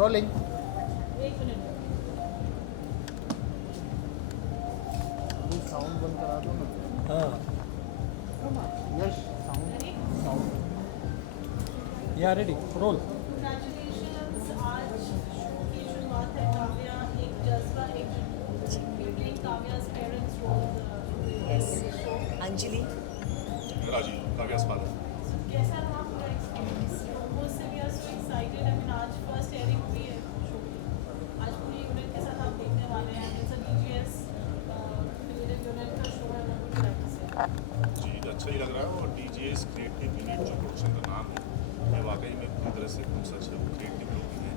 Rolling. एक minute अभी sound बंद करा दो ना। हाँ यश साउंड साउंड या रेडी रोल। कंग्रेचुलेशंस। आज शो की शुरुआत है। काव्या एक जज्बा एक Kavya's parents role Yes. Show. Anjali Raji, Kavya's father. कैसा रहा पूरा एक्सपीरियंस? प्रोमोज से we are so excited. I mean आज फर्स्ट एयरिंग हुई है शो की। आज पूरी यूनिट के साथ आप देखने वाले हैं। It's a DGS creative unit का शो है। वो भी लाइक से जी अच्छा ही लग रहा है और DJ's क्रिएटिव यूनिट जो प्रोडक्शन का नाम है ये वाकई में पूरी तरह से एकदम सच है। वो क्रिएटिव लोग हैं,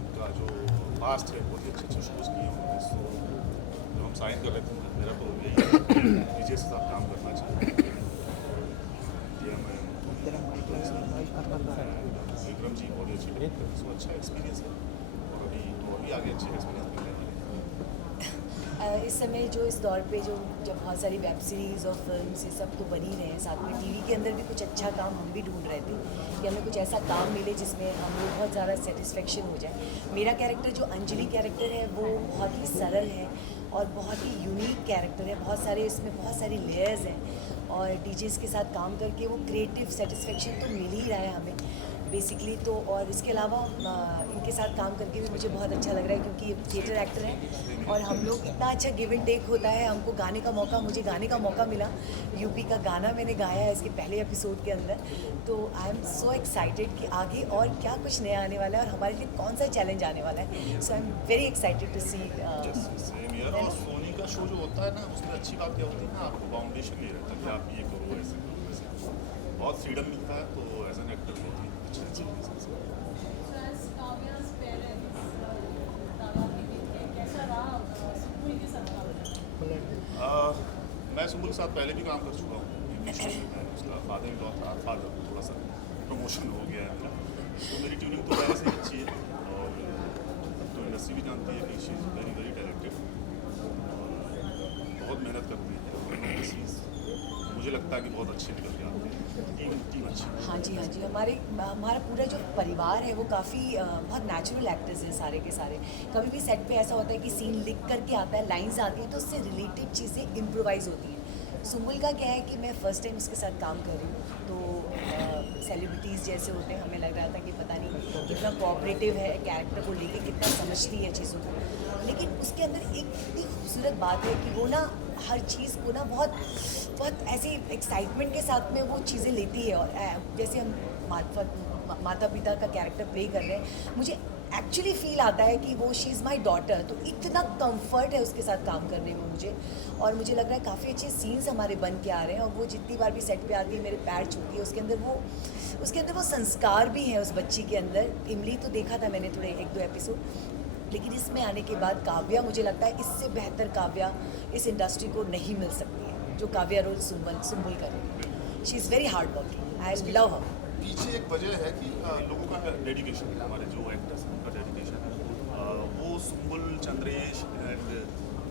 उनका जो पास्ट है बहुत ही अच्छे अच्छे शोज़ किए उन्होंने। सो जब हम साइन कर रहे थे मेरा तो यही DJ's के साथ काम करना चाहिए। तेरा माइक विक्रम जी बहुत ही अच्छी डायरेक्टर, सो अच्छा एक्सपीरियंस है और अभी आगे अच्छे एक्सपीरियंस मिलने वाले हैं। इस समय जो इस दौर पे जो जब बहुत सारी वेब सीरीज़ और फिल्म्स ये सब तो बन ही रहे हैं, साथ में टीवी के अंदर भी कुछ अच्छा काम हम भी ढूंढ रहे थे कि हमें कुछ ऐसा काम मिले जिसमें हमें बहुत ज़्यादा सेटिस्फेक्शन हो जाए। मेरा कैरेक्टर जो अंजलि कैरेक्टर है वो बहुत ही सरल है और बहुत ही यूनिक कैरेक्टर है। बहुत सारे इसमें बहुत सारी लेयर्स हैं और डीजेस के साथ काम करके वो क्रिएटिव सेटिस्फेक्शन तो मिल ही रहा है हमें बेसिकली। तो और इसके अलावा इनके साथ काम करके भी मुझे बहुत अच्छा लग रहा है क्योंकि ये थिएटर एक्टर हैं और हम लोग इतना अच्छा गिव एंड टेक होता है। हमको गाने का मौका मुझे गाने का मौका मिला। यूपी का गाना मैंने गाया है इसके पहले एपिसोड के अंदर। तो आई एम सो एक्साइटेड कि आगे और क्या कुछ नया आने वाला है और हमारे लिए कौन सा चैलेंज आने वाला है। So I am very excited to see. Same year और सोनी का शो जो होता है ना उसमें अच्छी बात क्या होती है ना, आपको बाउंडेशन नहीं रहता कि आप ये करो ऐसे करो वैसे करो, बहुत फ्रीडम मिलता है। तो एज एन एक्टर बहुत ही अच्छा एक्सपीरियंस है। काव्या's parents दादा दीदी थे। कैसा रहा सुपुल के साथ काम करना? मैं सुम्बुल के साथ पहले भी काम कर चुका हूँ। शो में मैं उसका फादर इन लॉ था। फादर थोड़ा सा प्रमोशन हो गया है मेरा, तो मेरी ट्यूनिंग तो पहले से ही अच्छी है और तो इंडस्ट्री भी जानती है कि she is very very talented और बहुत मेहनत करती है। मुझे लगता है कि बहुत अच्छे निकल के आते हैं। टीम अच्छी है। हाँ जी हमारा पूरा जो परिवार है वो काफ़ी बहुत नेचुरल एक्टर्स हैं सारे के सारे। कभी भी सेट पे ऐसा होता है कि सीन लिख करके आता है, लाइंस आती हैं तो उससे रिलेटेड चीज़ें इम्प्रोवाइज़ होती हैं। सुम्बुल का क्या है कि मैं फ़र्स्ट टाइम उसके साथ काम कर रही हूँ तो सेलिब्रिटीज़ जैसे होते हैं हमें लग रहा था कि पता नहीं कितना कोऑपरेटिव है, कैरेक्टर को लेके कितना समझती है चीज़ों को। लेकिन उसके अंदर एक इतनी खूबसूरत बात है कि वो ना हर चीज़ को ना बहुत ऐसे एक्साइटमेंट के साथ में वो चीज़ें लेती है। और जैसे हम माता पिता का कैरेक्टर प्ले कर रहे हैं, मुझे एक्चुअली फील आता है कि वो शी इज़ माई डॉटर। तो इतना कंफर्ट है उसके साथ काम करने में मुझे। और मुझे लग रहा है काफ़ी अच्छे सीन्स हमारे बन के आ रहे हैं और वो जितनी बार भी सेट पे आती है मेरे पैर छूती है। उसके अंदर वो संस्कार भी हैं उस बच्ची के अंदर। इमली तो देखा था मैंने थोड़े 1-2 एपिसोड, लेकिन इसमें आने के बाद काव्या मुझे लगता है इससे बेहतर काव्या इस इंडस्ट्री को नहीं मिल सकती है जो काव्या रोल सुम्बुल कर रही है। She is very hard working, I love हर। पीछे एक वजह है कि लोगों का डेडिकेशन, हमारे जो एक्टर्स हैं उनका डेडिकेशन है। वो सुम्बुल, चंद्रेश एंड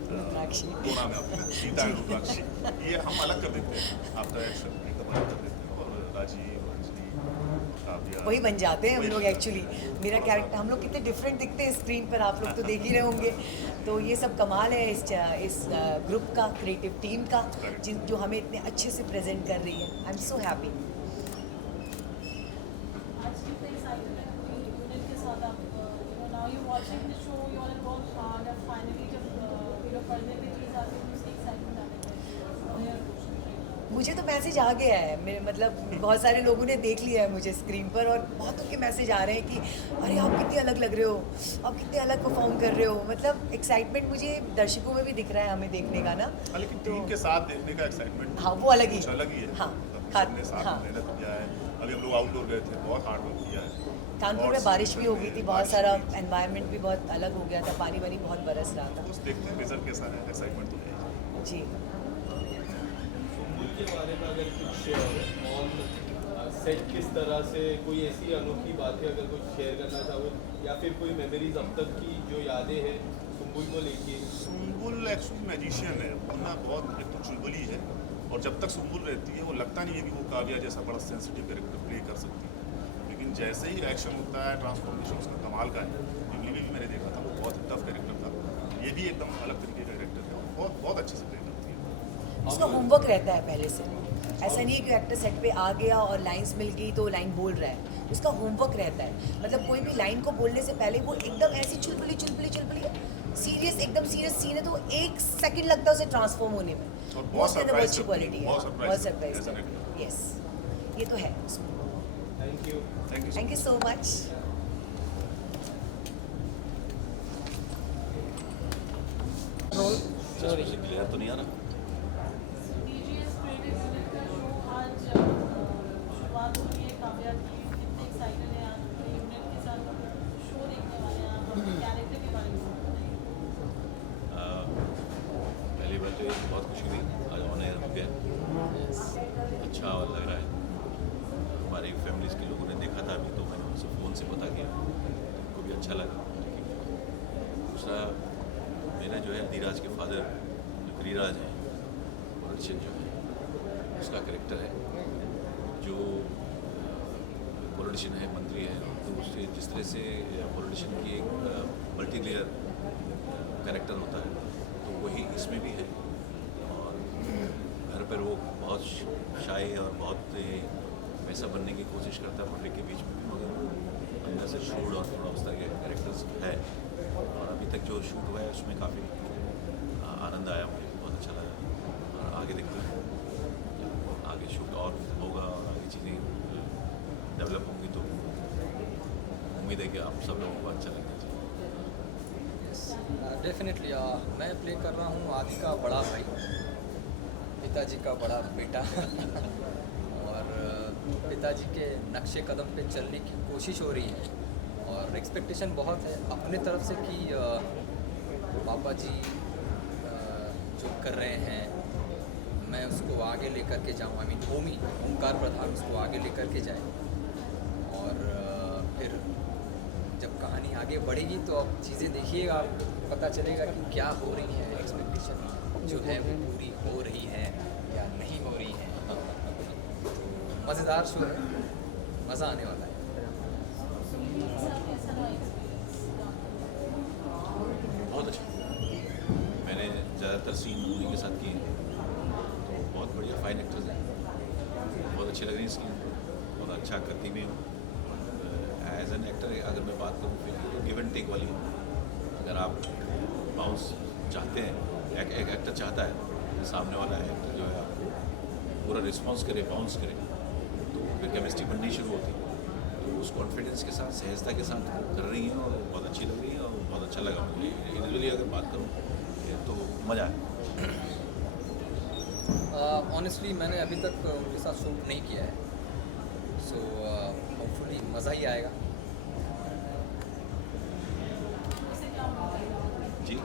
रुद्राक्षी। दो नाम है आपके, गीता एंड रुद्राक्षी, ये हम अलग कर देते हैं आफ्टर एक्शन, एकदम अलग कर देते हैं। और राजीव, अंजलि, काव्या वही बन जाते हैं हम लोग एक्चुअली। मेरा कैरेक्टर, हम लोग कितने डिफरेंट दिखते हैं स्क्रीन पर, आप लोग तो देख ही रहे होंगे। तो ये सब कमाल है इस ग्रुप का, क्रिएटिव टीम का, जो हमें इतने अच्छे से प्रेजेंट कर रही है। I am so happy. आज कितने एक्साइटेड हैं पूरी यूनिट के साथ आप? Now you watching the show, you are work hard और फाइनली जब पर्दे पे चीज़ आती है तो उसकी एक्साइटमेंट आती है। मुझे तो मैसेज आ गया है, मेरे मतलब बहुत सारे लोगों ने देख लिया है मुझे स्क्रीन पर और बहुतों के मैसेज आ रहे हैं कि अरे आप कितने अलग लग रहे हो, आप कितने अलग परफॉर्म कर रहे हो। मतलब एक्साइटमेंट मुझे दर्शकों में भी दिख रहा है हमें देखने का ना। लेकिन टीम के साथ देखने का एक्साइटमेंट हाँ वो अलग ही कुछ अलग ही है। हाँ सबने साथ मेहनत किया है। अभी हम लोग आउटडोर गए थे, बहुत हार्ड वर्क किया है। कानपुर में बारिश भी हो गई थी, बहुत सारा एनवायरनमेंट भी बहुत अलग हो गया था, पानी वानी बहुत बरस रहा था। उस देखते हैं रिजल्ट कैसा है, एक्साइटमेंट तो है जी सुम्बुल के बारे में अगर कुछ ऑन सेट किस तरह से कोई ऐसी अनोखी बातें अगर कुछ शेयर करना चाहो या फिर कोई मेमोरीज अब तक की जो यादें हैं सुम्बुल को लेके। सुम्बुल एक्चुअली मैजिशियन है, वो ना बहुत एक तो चुलबुली है और जब तक सुम्बुल रहती है वो लगता नहीं है कि वो काव्या जैसा बड़ा सेंसिटिव कैरेक्टर प्ले कर सकती है। लेकिन जैसे ही एक्शन होता है ट्रांसफॉर्मेशन उसका कमाल का है। इमली में भी मैंने देखा था, वो बहुत टफ कैरेक्टर था, ये भी एकदम अलग तरीके का कैरेक्टर है, बहुत बहुत अच्छे से प्ले करती है। उसका होमवर्क रहता है पहले से, ऐसा नहीं है कि एक्टर सेट पे आ गया और लाइंस मिल गई तो लाइन बोल रहा है, उसका होमवर्क रहता है। मतलब कोई भी लाइन को बोलने से पहले वो एकदम ऐसी चुलबुली सीरियस, एकदम सीरियस सीन है तो 1 सेकंड लगता है उसे ट्रांसफॉर्म होने में। और बहुत बहुत ज़्यादा surprise अच्छी करती क्वालिटी है, बहुत surprise बहुत करती है, सरप्राइज ऐसा करती है। यस, ये तो है। Thank you. Thank you so much. Role clear तो नहीं आ रहा। DGS क्रिएटिव यूनिट का शो आज शुरुआत हो रही है काव्या की, कितने एक्साइटेड हैं आज पूरे यूनिट के साथ शो देखने वाले हैं आप, अपने कैरेक्टर के बारे में बताइए। पहली बात तो ये बहुत खुशी हुई आज ऑन एयर हो गया, अच्छा लग रहा है। हमारी फैमिलीज़ के लोगों ने देखा था अभी, तो मैंने उनसे फ़ोन से पता किया, उनको भी अच्छा लगा। दूसरा, मेरा जो है धीराज के फादर जो गिरिराज हैं, पॉलिटिशियन जो है उसका करेक्टर है, जो पॉलिटिशियन है, मंत्री है, तो उससे जिस तरह से पॉलिटिशियन की एक मल्टी लेयर कैरेक्टर होता है, तो वही इसमें भी है। और घर पर वो बहुत शाय और बहुत वैसा बनने की कोशिश करता है पब्लिक के बीच में भी, मगर अंदर से शूड और थोड़ा उस तरह के कैरेक्टर्स है। और अभी तक जो शूट हुआ है उसमें काफ़ी आनंद आया, मुझे बहुत अच्छा लगा। और आगे देखते हैं, आगे शूट और होगा और आगे चीज़ें डेवलप होंगी, तो उम्मीद है कि आप सब लोगों को अच्छा लगना चाहिए। डेफिनेटली मैं प्ले कर रहा हूँ आदि का बड़ा भाई, पिताजी का बड़ा बेटा और पिताजी के नक्शे कदम पे चलने की कोशिश हो रही है और एक्सपेक्टेशन बहुत है अपने तरफ से कि पापा जी जो कर रहे हैं मैं उसको आगे लेकर के जाऊँ। आई मीन ओमकार प्रधान उसको आगे लेकर के जाए और फिर जब कहानी आगे बढ़ेगी तो अब चीज़ें देखिएगा, पता चलेगा कि क्या हो रही है, एक्सपेक्टेशन जो है वो पूरी हो रही है या नहीं हो रही है। मज़ेदार शो है, मज़ा आने वाला है। बहुत अच्छा, मैंने ज़्यादातर सीन उन्हीं के साथ किए हैं, तो बहुत बढ़िया फाइन एक्टर्स हैं, बहुत अच्छी लग रही है स्क्रीन पर, बहुत अच्छा करती भी हूँ। एज एन एक्टर अगर मैं बात करूँ फिर तो गिव एंड टेक वाली हूँ। अगर आप बाउंस चाहते हैं, एक एक्टर चाहता है सामने वाला एक्टर जो है आपको पूरा रिस्पॉन्स करे, बाउंस करे, तो फिर केमिस्ट्री बननी शुरू होती है। तो उस कॉन्फिडेंस के साथ, सहजता के साथ कर रही हैं और बहुत अच्छी लग रही है और बहुत अच्छा लगा मुझे। इंडिविजुअली अगर बात करूँ तो मज़ा आया। ऑनेस्टली मैंने अभी तक उनके साथ शूट नहीं किया है, सो होपफुली मज़ा ही आएगा। जी,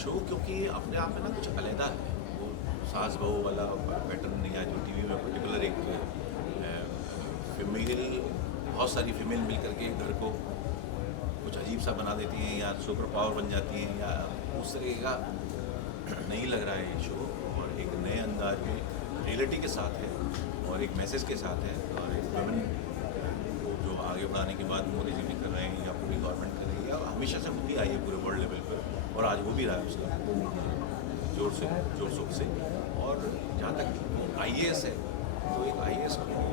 शो क्योंकि अपने आप में ना कुछ अलहदा है, वो सास बहू वाला पैटर्न या जो टीवी में पर्टिकुलर एक फीमेल, बहुत सारी फीमेल मिल करके घर को कुछ अजीब सा बना देती हैं या सुपर पावर बन जाती हैं या उस तरह का नहीं लग रहा है ये शो। और एक नए अंदाज में रियलिटी के साथ है और एक मैसेज के साथ है और एक वुमेन को जो आगे बढ़ाने की बात मोदी जी भी कर रहे हैं या पूरी गवर्नमेंट कर रही है, हमेशा से होती आई है पूरे वर्ल्ड लेवल पर और आज हो भी रहा है उसका जोर शोर से। और जहाँ तक IAS है तो एक IAS को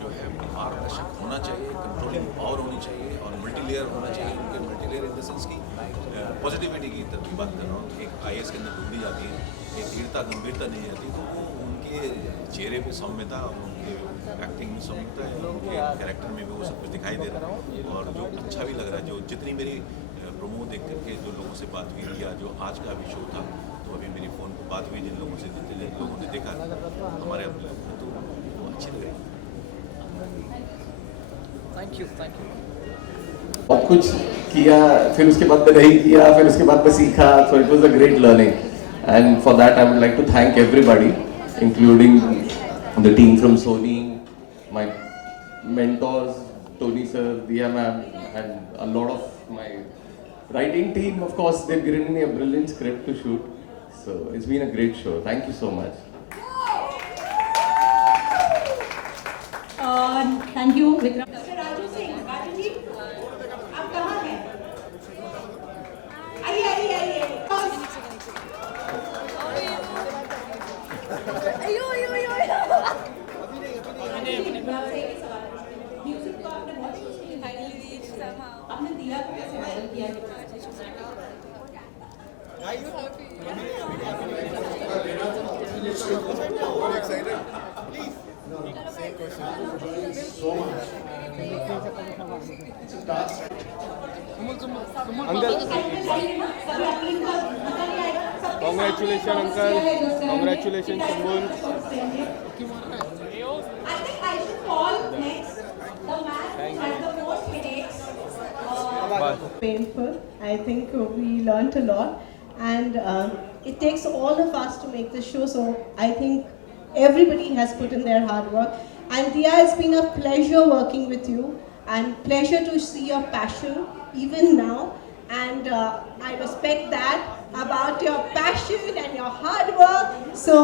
जो है पारदर्शक होना चाहिए, कंट्रोलिंग पावर होनी चाहिए और मल्टीलेयर होना चाहिए। उनके मल्टीलेयर इन द सेंस की पॉजिटिविटी की तरफ की बात कर रहा हूँ। एक IAS के अंदर डूबी जाती है, एक दृढ़ता गंभीरता नहीं आती, तो वो उनके चेहरे पे सौम्यता, उनके एक्टिंग में सौम्यता है, उनके कैरेक्टर में भी वो सब कुछ दिखाई दे रहा है और जो अच्छा भी लग रहा है। जो जितनी मेरी प्रोमो देख करके जो लोगों से बात हुई या जो आज का अभी शो था, तो अभी मेरी फ़ोन पर बात हुई जिन लोगों से, जिन लोगों ने देखा हमारे अपने, तो वो अच्छी लग रही है। Thank you. बहुत कुछ किया, फिर उसके बाद में नहीं किया, फिर उसके बाद में सीखा, so it was a great learning and for that I would like to thank everybody including the team from Sony, my mentors Tony sir, Diya ma'am and a lot of my writing team. Of course they've given me a brilliant script to shoot, so it's been a great show. Thank you so much. Thank you Vikram. Raju Singh, Raju ji आप कहाँ हैं? आइए आइए आइए। Music तो आपने बहुत सोची, आपने दिया को कैसे वायरल किया? Congratulations, uncle. Congratulations, Sumbul. I think I should call next the man who has the most headaches. Painful. I think we learnt a lot, and it takes all of us to make this show. So I think everybody has put in their hard work. And Dia, it's been a pleasure working with you, and pleasure to see your passion even now. And I respect that about your passion and your hard work. So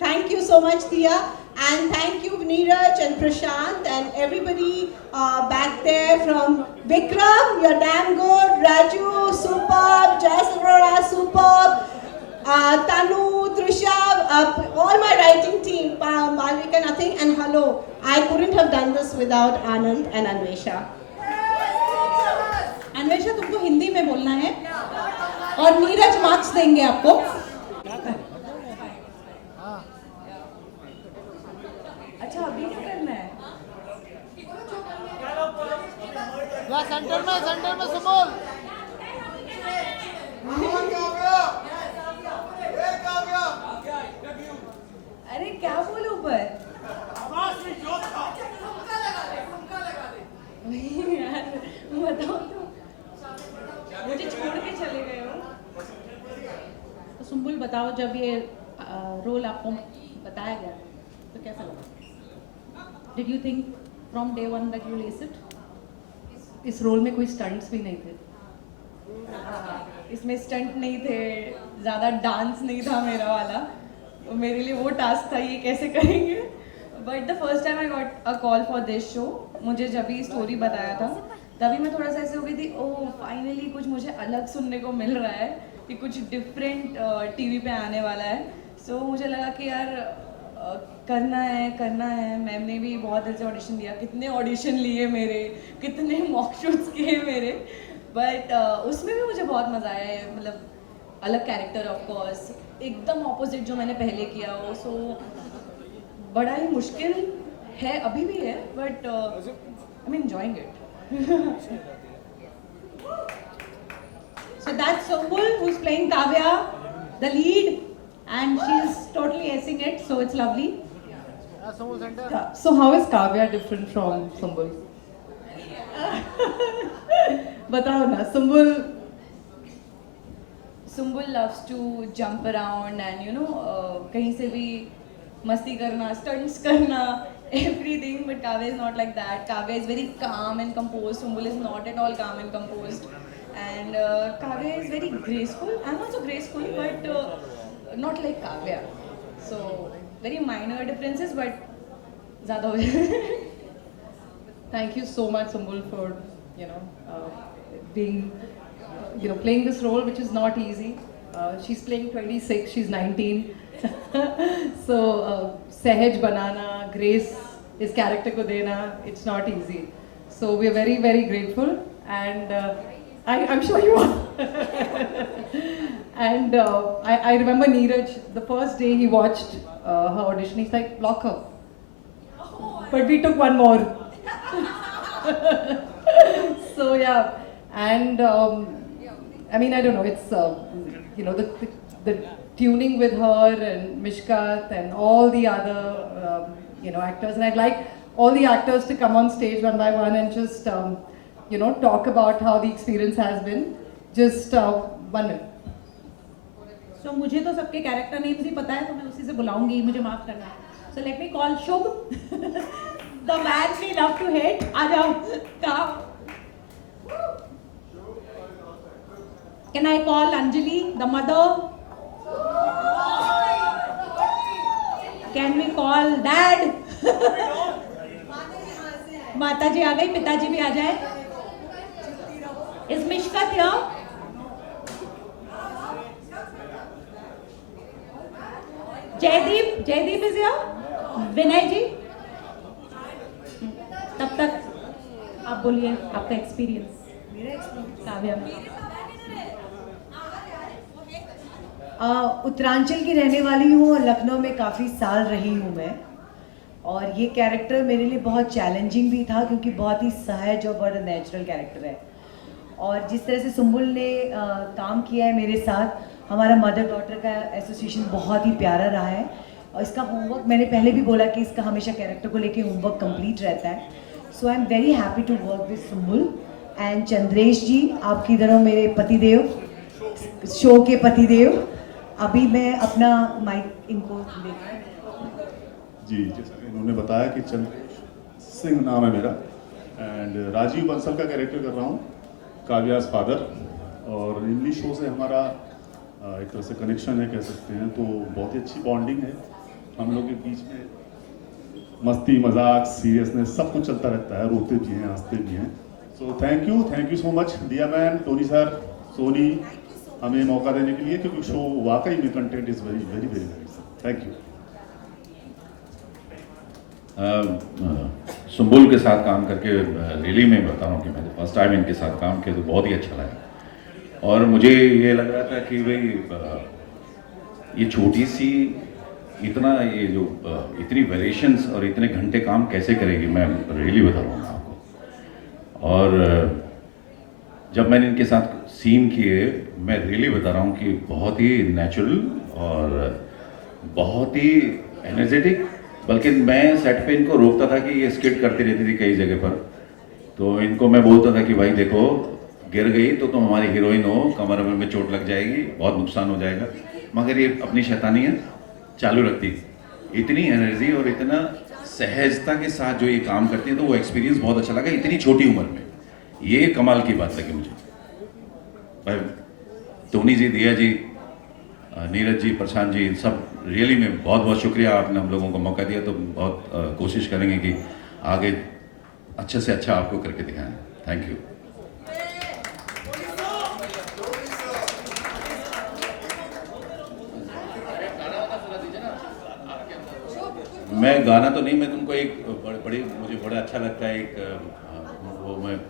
thank you so much, Dia. And thank you, Neeraj and Prashant and everybody back there from Vikram, you're damn good. Raju, superb. Jais Arora, superb. Tanu, Trisha, all my writing team, Malvika, nothing. And hello, I couldn't have done this without Anand and Anvesha. Anvesha तुमको हिंदी में बोलना है और Neeraj marks देंगे आपको। अच्छा अभी क्या करना है? सेंटर में सुबोल। अरे क्या बोलूं पर? यार बताओ तो, मुझे छोड़ के चले गए हो। तो सुम्बुल बताओ, जब ये रोल आपको बताया गया तो कैसा लगा? Did you think from day one that you'll ace it? इस रोल में कोई स्टंट्स भी नहीं थे। इसमें स्टंट नहीं थे, ज़्यादा डांस नहीं था मेरा वाला, तो मेरे लिए वो टास्क था ये कैसे करेंगे। But the first time I got a call for this show, मुझे जब भी स्टोरी बताया था तभी मैं थोड़ा सा ऐसे हो गई थी, ओह फाइनली कुछ मुझे अलग सुनने को मिल रहा है कि कुछ डिफरेंट टीवी पे आने वाला है। सो मुझे लगा कि यार करना है। मैम ने भी बहुत दिल से ऑडिशन दिया, कितने ऑडिशन लिए मेरे, कितने मॉक शूट्स किए मेरे, बट उसमें भी मुझे बहुत मज़ा आया है। मतलब अलग कैरेक्टर ऑफ कोर्स, एकदम ऑपोजिट जो मैंने पहले किया हो। सो बड़ा ही मुश्किल है, अभी भी है, but I am enjoying it. So that's Sumbul who's playing Kavya, the lead, and she's totally acing it, so it's lovely. So how is Kavya different from Sumbul? बताओ ना, Sumbul loves to jump around and कहीं से भी मस्ती करना, stunts करना, everything, but Kavya is not like that. Kavya is very calm and composed. Sumbul is not at all calm and composed. And Kavya is very graceful. I'm also graceful, but not like Kavya. So very minor differences, but ज़्यादा हो जाए। Thank you so much, Sumbul, for being playing this role, which is not easy. She's playing 26, she's 19. So सहज बनाना, grace इस character को देना, it's not easy. So we are very, very grateful, and I'm sure you are. And I remember Neeraj, the first day he watched her audition, he's like, block her. But we took one more. So yeah, and I mean, I don't know, it's the tuning with her and Mishkat and all the other actors, and I'd like all the actors to come on stage one by one and just talk about how the experience has been. Just 1 minute. So मुझे तो सबके character names ही पता है, तो मैं उसी से बुलाऊंगी, मुझे माफ करना। So let me call Shubh, the man we love to hate. आ जाओ, कहाँ? Can I call Anjali, the mother? Can we call Dad? माता जी आ गई, पिताजी भी आ जाए। इस Mishka here? Jaydeep is here? Vinay ji, तब तक आप बोलिए आपका एक्सपीरियंस। मेरा एक्सपीरियंस काव्या में उत्तरांचल की रहने वाली हूँ और लखनऊ में काफ़ी साल रही हूँ मैं, और ये कैरेक्टर मेरे लिए बहुत चैलेंजिंग भी था क्योंकि बहुत ही सहज और बड़ा नेचुरल कैरेक्टर है। और जिस तरह से सुम्बुल ने काम किया है मेरे साथ, हमारा मदर डॉटर का एसोसिएशन बहुत ही प्यारा रहा है। और इसका होमवर्क, मैंने पहले भी बोला कि इसका हमेशा कैरेक्टर को लेके होमवर्क कंप्लीट रहता है। So I am very happy to work with Sumbul and Chandresh ji, आपकी तरह मेरे पतिदेव, शो के पतिदेव। अभी मैं अपना माइक इनको जी, जैसा कि इन्होंने बताया कि चंद्रेश सिंह नाम है मेरा, एंड राजीव बंसल का कैरेक्टर कर रहा हूँ, काव्यास फादर। और इंग्लिश शो से हमारा एक तरह से कनेक्शन है, कह सकते हैं। तो बहुत ही अच्छी बॉन्डिंग है हम लोग के बीच में। मस्ती मजाक सीरियसनेस सब कुछ चलता रहता है, रोते भी हैं हंसते भी हैं। So thank you so much दिया मैम, टोनी सर, सोनी, हमें मौका देने के लिए, क्योंकि शो वाकई में content is very very very nice. Thank you. Sumbul के साथ काम करके रियली मैं बता रहा हूँ कि मैंने फर्स्ट टाइम इनके साथ काम किया तो बहुत ही अच्छा लगा। और मुझे ये लग रहा था कि भाई ये छोटी सी इतनी वेरिएशंस और इतने घंटे काम कैसे करेगी, मैं रियली बता रहा हूँ आपको। और जब मैंने इनके साथ सीन किए, मैं रियली बता रहा हूँ कि बहुत ही नेचुरल और बहुत ही एनर्जेटिक, बल्कि मैं सेट पे इनको रोकता था कि ये स्किट करती रहती थी कई जगह पर। तो इनको मैं बोलता था कि भाई देखो, गिर गई तो तुम हमारी हीरोइन हो, कमर में चोट लग जाएगी, बहुत नुकसान हो जाएगा। मगर ये अपनी शैतानियाँ चालू रखती, इतनी एनर्जी और इतना सहजता के साथ जो ये काम करती है, तो वो एक्सपीरियंस बहुत अच्छा लगा इतनी छोटी उम्र में। ये कमाल की बात लगी मुझे। भाई टोनी जी, दिया जी, नीरज जी, प्रशांत जी, इन सब रियली में बहुत बहुत शुक्रिया, आपने हम लोगों को मौका दिया। तो बहुत कोशिश करेंगे कि आगे अच्छे से अच्छा आपको करके दिखाएं। Thank you. मैं गाना तो नहीं, मैं तुमको एक मुझे बड़ा अच्छा लगता है,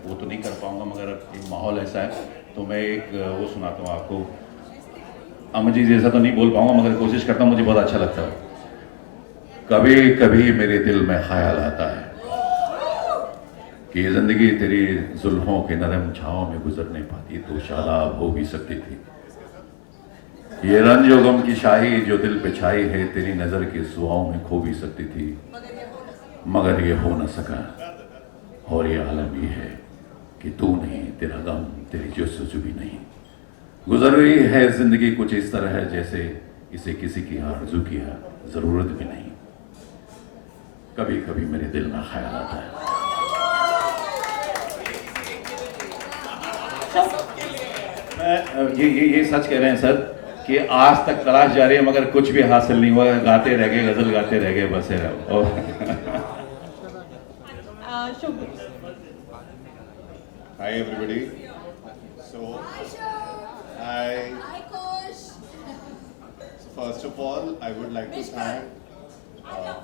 वो तो नहीं कर पाऊंगा, मगर एक माहौल ऐसा है तो मैं एक वो सुनाता हूँ आपको। अमर जी जैसा तो नहीं बोल पाऊंगा, मगर कोशिश करता हूँ, मुझे बहुत अच्छा लगता है। कभी कभी मेरे दिल में ख्याल आता है कि ये जिंदगी तेरी जुल्फों के नरम छाँव में गुजर नहीं पाती तो शादाब हो भी सकती थी। ये रंज और गम की शाही जो दिल पे छाई है, तेरी नज़र की दुआओं में खो भी सकती थी, मगर ये हो न सका। और ये आलम ये है कि तू नहीं, तेरा गम, तेरी जुस्तजू भी नहीं। गुजर रही है जिंदगी कुछ इस तरह है जैसे इसे किसी की आरज़ू की ज़रूरत भी नहीं। कभी कभी मेरे दिल में ख्याल आता है। ये सच कह रहे हैं सर कि आज तक तलाश जारी है, मगर कुछ भी हासिल नहीं हुआ। गाते रह गए, गजल गाते रह गए, बस है। Hi everybody. So first of all, I would like to thank. आजा.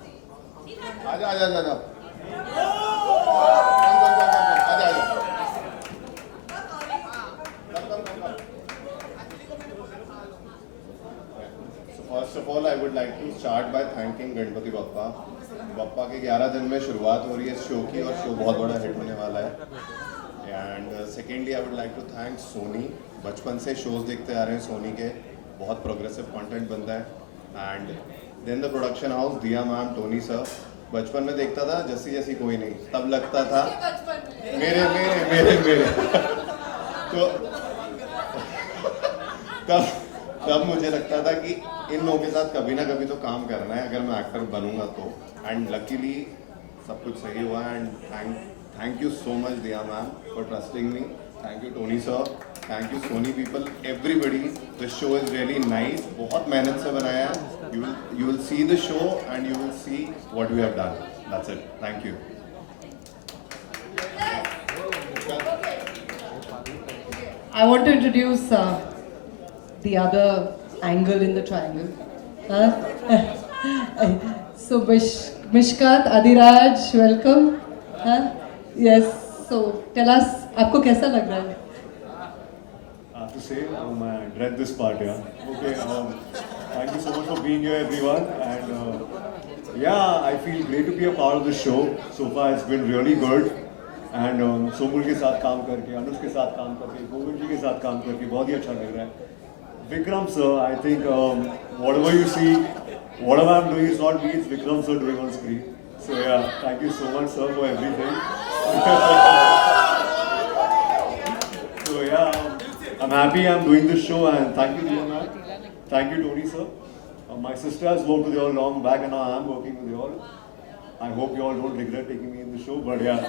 So first of all, I would like to start by thanking Ganpati Bappa के 11 दिन में शुरुआत हो रही है इस शो की, और शो बहुत बड़ा हिट होने वाला है। And secondly I would like to thank Sony. बचपन से शोज देखते आ रहे हैं सोनी के, बहुत प्रोग्रेसिव कंटेंट बनता है। And then the production house, Diya ma'am, Tony sir. बचपन में देखता था जैसी कोई नहीं, तब लगता था मेरे तो तब मुझे लगता था कि इन लोगों के साथ कभी ना कभी तो काम करना है अगर मैं एक्टर बनूंगा तो। एंड लकीली सब कुछ सही हुआ। And thank you so much Diya ma'am for trusting me. Thank you Tony sir. Thank you Sony people. Everybody. The show is really nice. बहुत मेहनत से बनाया है. You will see the show and you will see what we have done. That's it. Thank you. I want to introduce the other angle in the triangle. So Mishkat, Adiraj, welcome. Yes. So tell us, आपको कैसा लग रहा है? I have to say, I dread this part, yeah. Okay, thank you so much for being here, everyone. And yeah, I feel great to be a part of the show. So far, it's been really good. And सोमुल के साथ काम करके, अनुज के साथ काम करके, गोविंद जी के साथ काम करके बहुत ही अच्छा लग रहा है. Vikram sir, I think whatever you see, whatever I'm doing is not me, it's Vikram sir doing on screen. So yeah, thank you so much sir for everything. So yeah, I'm happy I'm doing this show and thank you Diana. Thank you Tony sir. My sister has worked with you all long back and now I am working with you all. I hope you all don't regret taking me in the show, but yeah,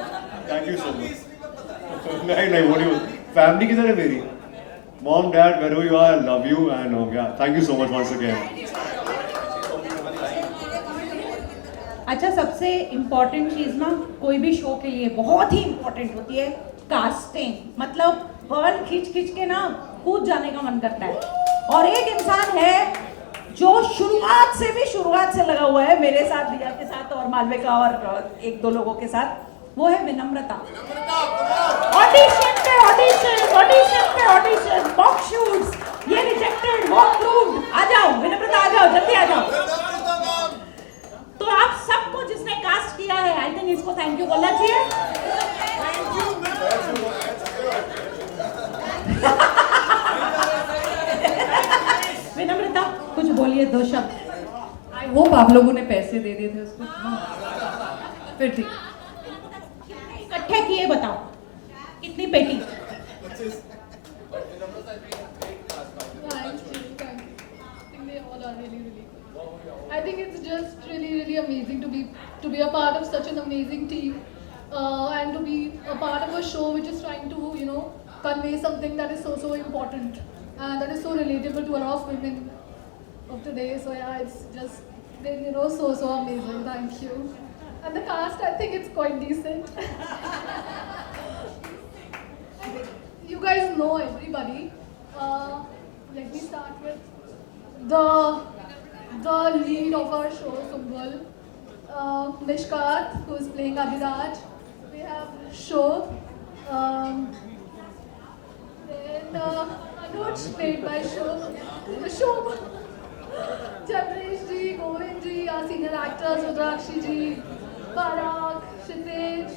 thank you so much. नहीं what do you? Family किधर है मेरी? Mom, Dad, wherever you are, I love you and yeah, thank you so much once again. अच्छा, सबसे important चीज़ ना कोई भी show के लिए बहुत ही इम्पोर्टेंट होती है कास्टिंग. मतलब पर्ल खींच खींच के ना कूद जाने का मन करता है. और एक इंसान है जो शुरुआत से लगा हुआ है मेरे साथ, दिया के साथ और मालविका और एक दो लोगों के साथ. वो है विनम्रता. ऑडिशन पे ऑडिशन, मॉक शूट्स, ये रिजेक्टेड, वो अप्रूव्ड. आ जाओ विनम्रता, आ जाओ, जल्दी आ जाओ. तो आप सबको जिसने कास्ट किया है, आई थिंक इसको थैंक यू बोलना चाहिए. विनम्रता कुछ बोलिए, दो शब्द. आई होप आप लोगों ने पैसे दे दिए थे उसको. फिर ठीक. इकट्ठे किए बताओ कितनी पेटी. I think it's just really amazing to be a part of such an amazing team and to be a part of a show which is trying to convey something that is so important and that is so relatable to a lot of women of today. So yeah, it's just been so amazing. Thank you. And the cast, I think it's quite decent. You guys know everybody. Let me start with the lead of our show, Sumbul, Mishkat, who is playing Adiraj. We have Shobh, then Anuj, played by Shobh, Jamresh ji, Govind ji, our senior actors, Rudrakshi ji, Parag, Kshitij,